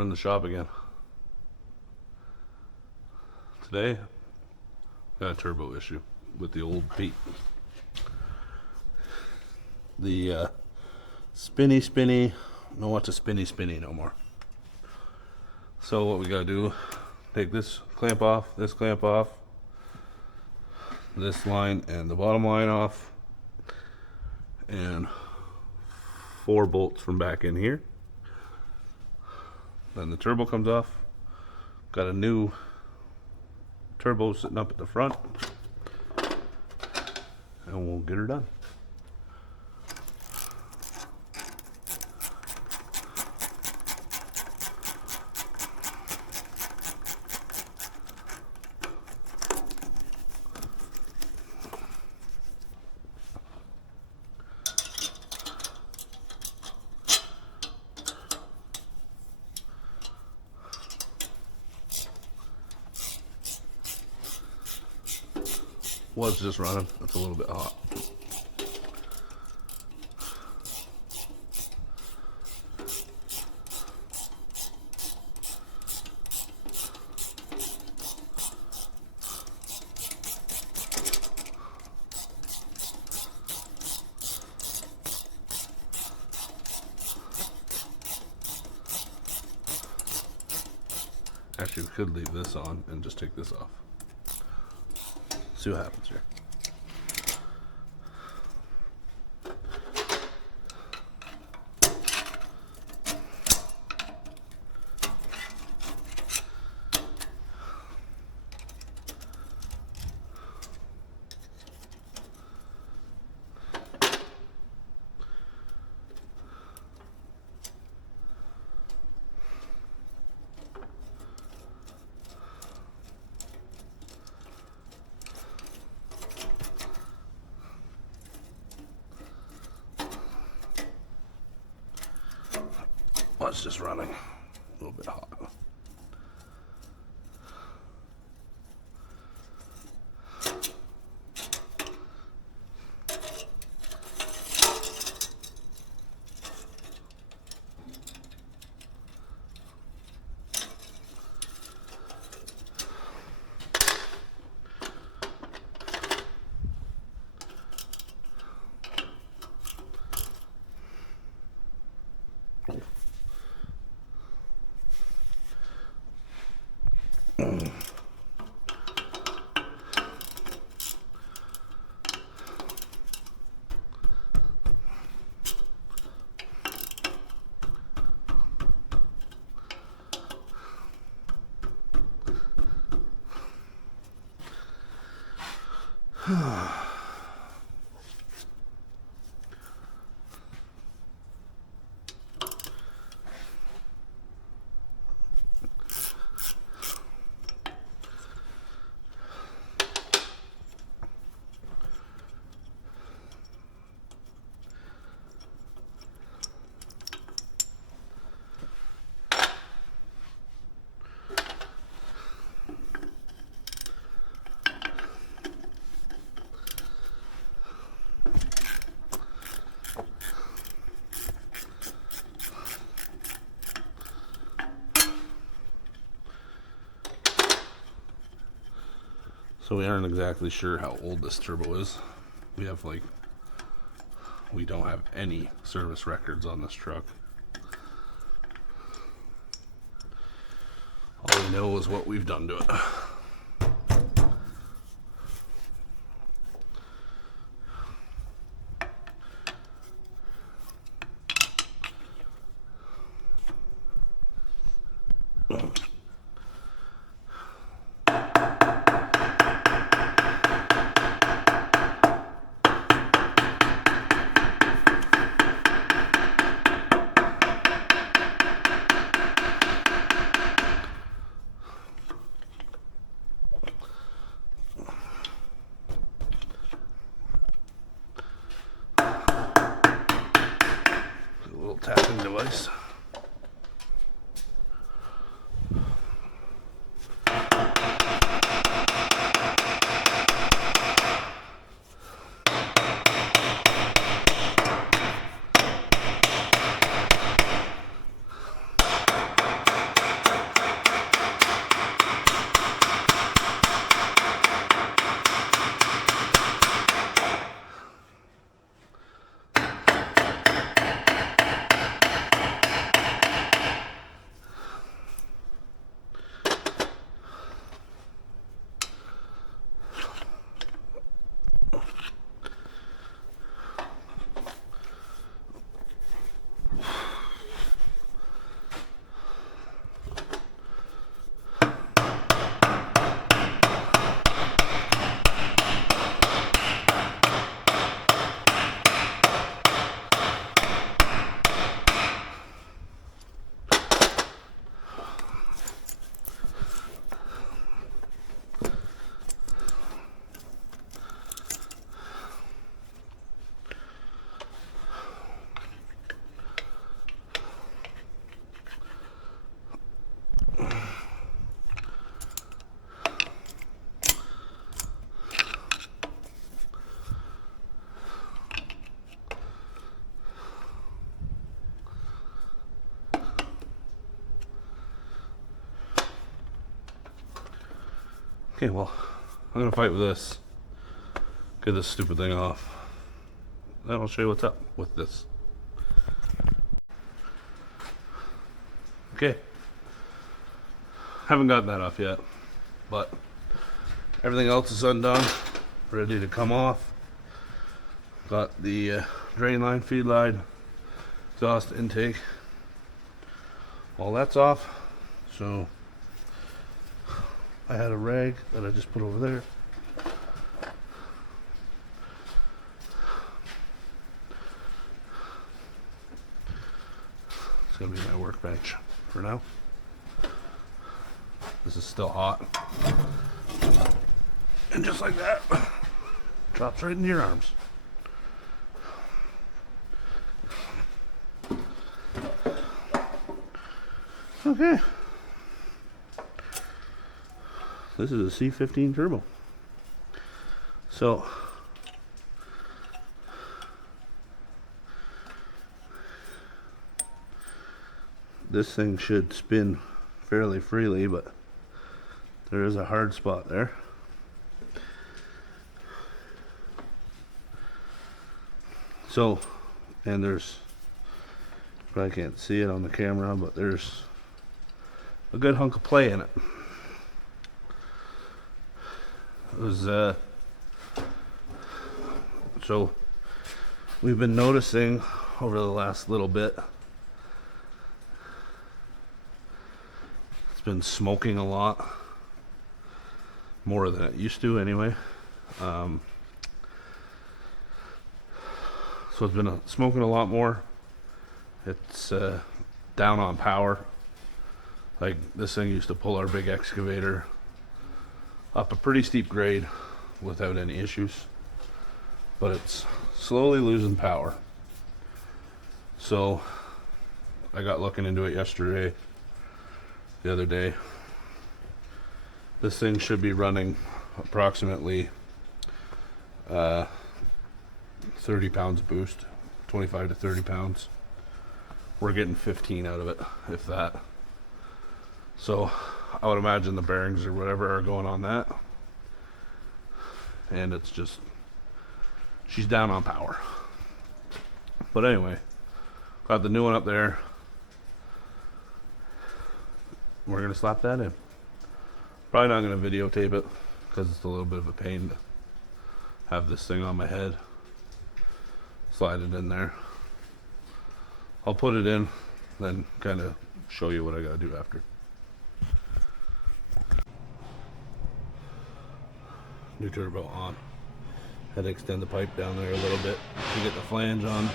We're in the shop again. Today, got a turbo issue with the old Pete. The spinny, no want to spinny no more. So what we gotta do, take this clamp off, this line and the bottom line off, and 4 bolts from back in here. Then the turbo comes off. Got a new turbo sitting up at the front, and we'll get her done. Was just running. It's a little bit hot. Actually, we could leave this on and just take this off. See what happens here. Well, it's just running a little bit hot. So we aren't exactly sure how old this turbo is. We don't have any service records on this truck. All we know is what we've done to it. Okay, well, I'm gonna fight with this. Get this stupid thing off. Then I'll show you what's up with this. Okay. Haven't got that off yet, but everything else is undone, ready to come off. Got the drain line, feed line, exhaust intake. All that's off. So I had a rag that I just put over there. It's gonna be my workbench for now. This is still hot. And just like that, drops right into your arms. Okay. This is a C15 turbo. So this thing should spin fairly freely, but there is a hard spot there. So, and there's, probably can't see it on the camera, but there's a good hunk of play in it. It was, so we've been noticing over the last little bit, it's been smoking a lot, more than it used to anyway. So it's been smoking a lot more. It's down on power. Like this thing used to pull our big excavator up a pretty steep grade without any issues, but it's slowly losing power. So I got looking into it yesterday, the other day. This thing should be running approximately 30 pounds boost, 25 to 30 pounds. We're getting 15 out of it, if that. So I would imagine the bearings or whatever are going on that. And it's just, she's down on power. But anyway, got the new one up there. We're gonna slap that in. Probably not gonna videotape it because it's a little bit of a pain to have this thing on my head. Slide it in there. I'll put it in, then kind of show you what I gotta do after. New turbo on. Had to extend the pipe down there a little bit to get the flange on.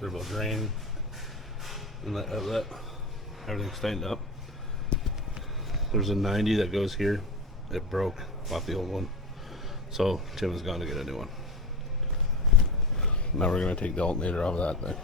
Turbo drain, inlet, outlet, everything's tightened up. There's a 90 that goes here. It broke off the old one, so Tim has gone to get a new one. Now we're going to take the alternator off of that thing.